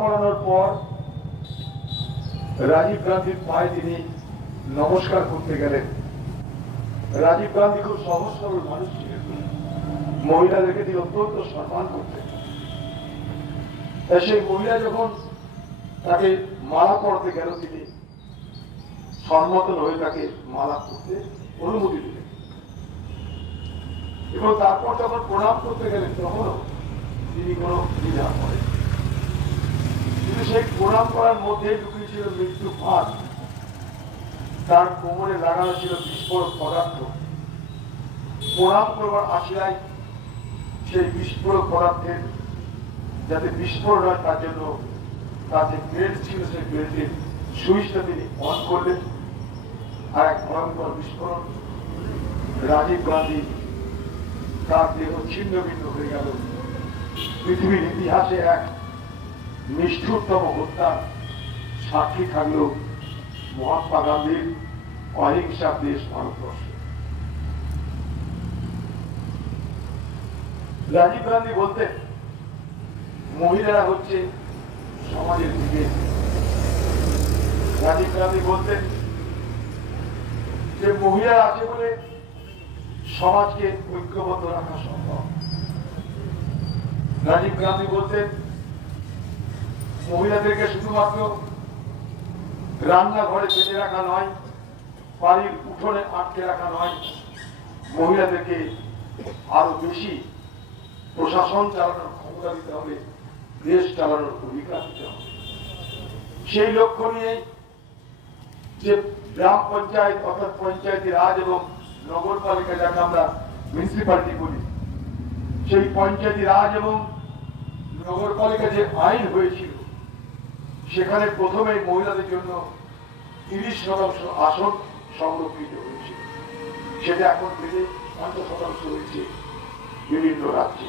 পড়ানোর পর রাজীব গান্ধীর পায়ে তিনি নমস্কার করতে গেলেন। রাজীব গান্ধী খুব সহজ সরল মানুষ ছিলেন, মহিলাদেরকে তিনি অত্যন্ত সম্মান করতেন। সেই মহিলা যখন তাকে মালা পড়তে গেল, তিনি সম্মত হয়ে তাকে মালা করতে অনুমতি দিলেন এবং তারপর যখন প্রণাম করতে গেলেন তখনও তিনি কোনো দ্বিধা করেন। কিন্তু সেই প্রণাম করার মধ্যে ঢুকিয়েছিল মৃত্যু ফাঁদ। তার কোমরে লাগানো ছিল বিস্ফোরক পদার্থ। প্রণাম করবার আশায় সেই বিস্ফোরক পদার্থের যাতে বিস্ফোরণ হয় তার জন্য তার যে বেল্ট ছিল সেই বেল্টের সুইচটা তিনি অন করলেন, আর এক ভয়ঙ্কর বিস্ফোরণ। রাজীব গান্ধী তার দেহ ছিন্ন ভিন্ন হয়ে গেল। পৃথিবীর ইতিহাসে এক নিষ্ঠুরতম হত্যার সাক্ষী থাকল মহাত্মা গান্ধীর অহিংসা দেশ ভারতবর্ষ। রাজীব গান্ধী বলতেন, মহিলারা হচ্ছে সমাজের দিকে। রাজীব গান্ধী বলতেন যে মহিলারা আছে বলে সমাজকে ঐক্যবদ্ধ রাখা সম্ভব। রাজীব গান্ধী বলতেন, মহিলাদেরকে শুধুমাত্র রান্নাঘরে বেঁধে রাখা নয়, বাড়ির উঠোনে আটকে রাখা নয়, মহিলাদেরকে আরো বেশি প্রশাসন চালানোর ক্ষমতা দিতে হবে, দেশ চালানোর অধিকার দিতে হবে। সেই লক্ষ্য নিয়ে যে গ্রাম পঞ্চায়েত অর্থাৎ পঞ্চায়েতি রাজ এবং নগরপালিকা, যাকে আমরা মিউনিসিপ্যালিটি বলি, সেই পঞ্চায়েতি রাজ এবং নগরপালিকা যে আইন হয়েছিল সেখানে প্রথমে মহিলাদের জন্য 30% আসন সংরক্ষিত হয়েছিল। সেটা এখন বেড়ে 50% হয়েছে বিভিন্ন রাজ্যে।